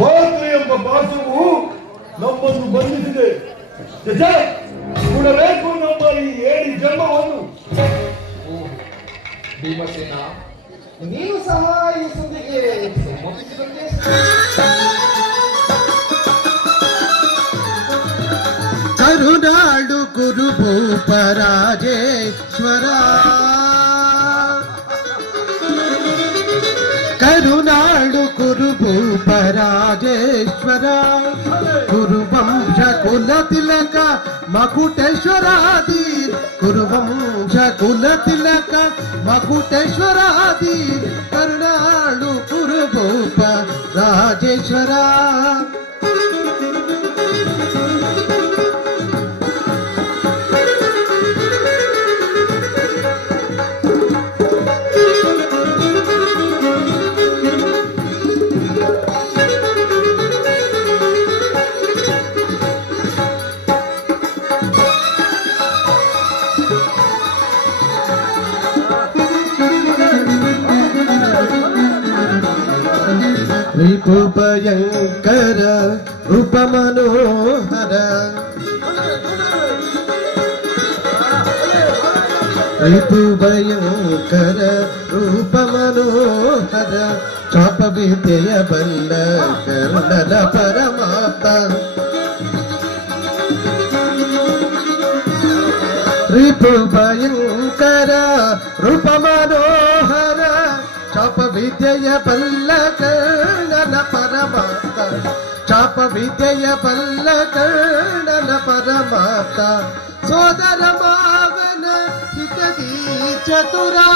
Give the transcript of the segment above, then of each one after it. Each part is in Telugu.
ಮಾತೃ ಎಂಬ ಪಾತ್ರವು ನಮ್ಮನ್ನು ಬಂಧಿಸಿದೆ. ಕೊಡಬೇಕು ನಮ್ಮ ಈ ಏಳಿ ಜನ್ಮವನ್ನು. ಭೀಮಸೇನ. ನೀವು ಸಹ ಈ ಸುದ್ದಿಗೆ ಕರುನಾಡು ಗುರು ಭೂಪರಾಜೇಶ್ವರ परागेश्वरा कुरुवंश कुल तिलक मकुटेश्वरादी कुरुवंश कुल तिलक मकुटेश्वरादी करुणाणु कुरुभूप राजेश्वरा। రిపు భయంకర రూప మనోహర చాప విద్య బల్ల కరుణల పరమాత్మ. రిపు భయంకర రూప మనోహర చాప విద్య బల్ల కరుణల పరమాత్మ చాప విద్య బల్ల కరుణల పరమాత్మ సోదర మావన హితది చతురా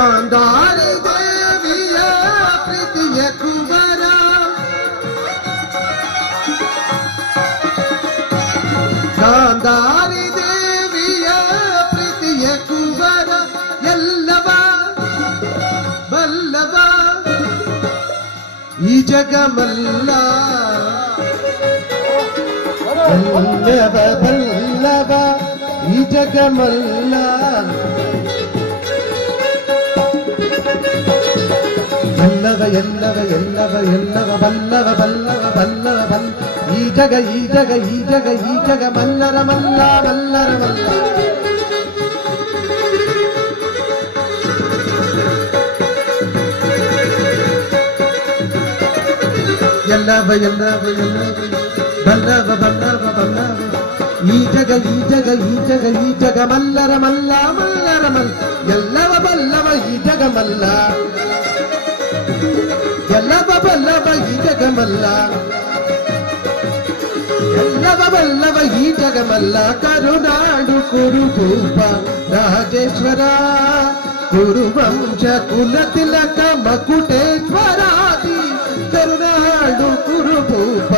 ಗಾಂಧಾರಿ ದೇವಿಯ ಪ್ರೀತಿಯ ಕುಮಾರ. ಗಾಂಧಾರಿ ದೇವಿಯ ಪ್ರೀತಿಯ ಕುಮಾರ, ಎಲ್ಲವ, ಬಲ್ಲವ, ಈ ಜಗಮಲ್ಲ. ಎಲ್ಲವ ಬಲ್ಲವ, ಈ ಜಗಮಲ್ಲ. ಎಲ್ಲವ ಎಲ್ಲವ ಎಲ್ಲವ ಎಲ್ಲವ ಬಲ್ಲವ ಬಲ್ಲವ ಬಲ್ಲವ ಬಲ್ಲ ಈ ಜಗ ಈ ಜಗ ಈ ಜಗ ಈ ಜಗ ಮಲ್ಲರ ಮಲ್ಲ ಮಲ್ಲರ ಮಲ್ಲ ಎಲ್ಲವ ಎಲ್ಲವ ಎಲ್ಲವ ಬಲ್ಲವ ಬಲ್ಲವ ಬಲ್ಲವ ಈ ಜಗ ಈ ಜಗ ಈ ಜಗ ಈ ಜಗ ಮಲ್ಲರ ಮಲ್ಲ ಮಲ್ಲರ ಮಲ್ಲ ಎಲ್ಲವ ಬಲ್ಲವ ಈ ಜಗ ಮಲ್ಲ ఎల్లవ బల్లవ ఈ జగమల్ల. ఎల్లవ బల్లవ ఈ జగమల్ల. కరుణాడు కురుగూప రాజేశ్వర. కురువంశ కుల తిలక మకుటేశ్వరాది. కరుణాడు కురుగూప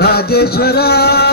రాజేశ్వరా.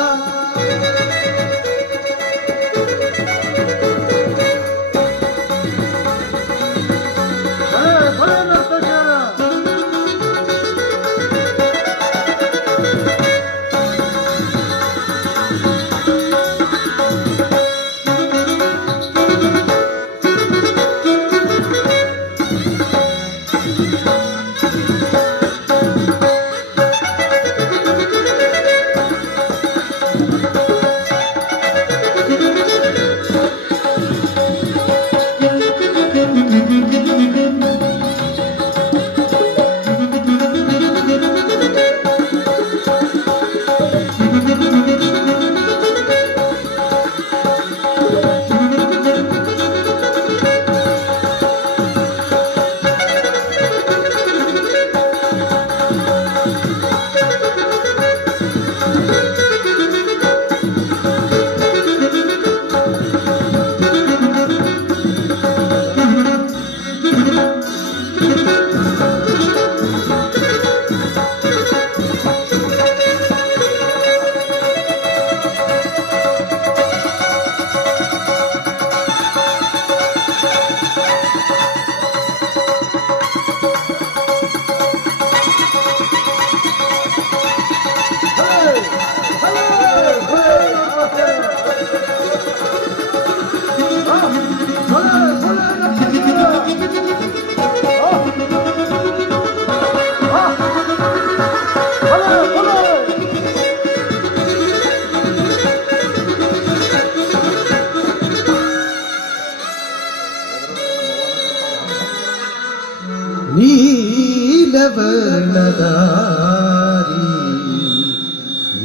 మరణదారి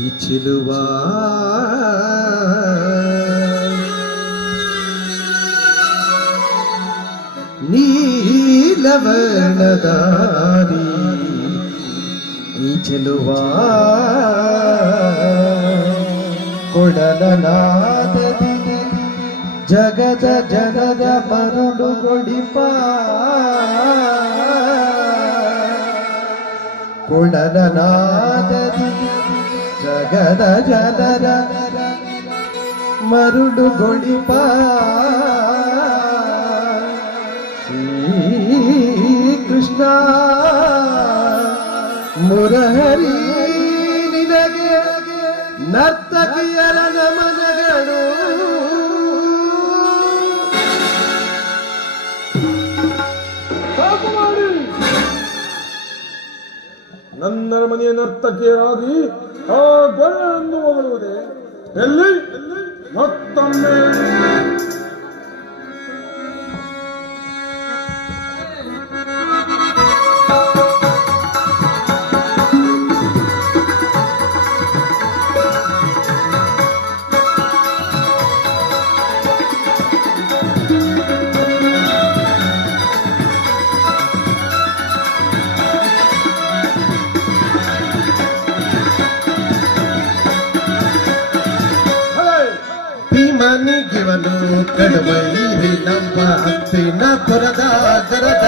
ఈ చిలువా? నీలవర్ణదారి ఈ చిలువా? కొడలనాదది జగద జనద మరుడు గొడిపా? ಕುಣನನಾದದಿ ಜಗದ ಜನರ ಮರುಡು ಗೊಳಿಪ ಕೃಷ್ಣ ಮುರಹರಿ ನಿನಗೆ ನರ್ತಕಿಯರ ನಮನಗಳು ನನ್ನರ ಮನೆಯ ನರ್ತಕಿಯರಾಗಿ ಆ ಎನ್ನುವುದೇ ಎಲ್ಲಿ? ಮತ್ತೆ ಬೈ ನಮ್ಮ ಹಂಸಿನ ಪುರದ ಜರದ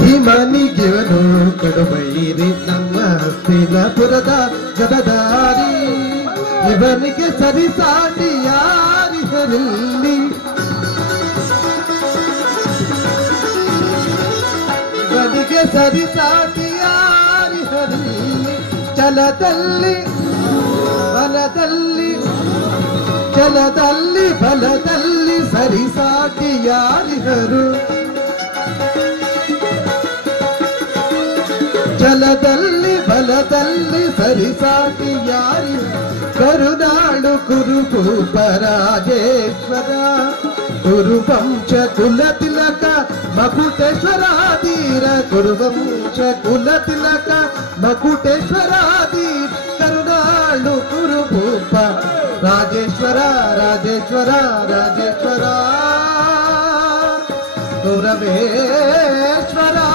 ಭೀಮನಿಗೆವನು ಕಡುಬೈರಿ ನಮ್ಮ ಹಸ್ತಿನ ಪುರದ ಜಗದಾರಿ ಇವನಿಗೆ ಸರಿಸಾಟಿ ಯಾರಿಸಲಿಲ್ಲಿ ಇವನಿಗೆ ಸರಿಸಾಟಿ మన తల్లి మన తల్లి జల తల్లి బల తల్లి సరిసాటి యారిహరు. జల తల్లి బಲ తల్లి సరిసాటి యారి కరుణాడు కురుపు పరాజేశ్వర గురు వంశ కుల తిలక మకుటేశ్వరాధీర. గురు వంశ కుల తిలక మకుటేశ్వరా రాజేశ్వర రాజేశ్వర గౌరవేశ్వరా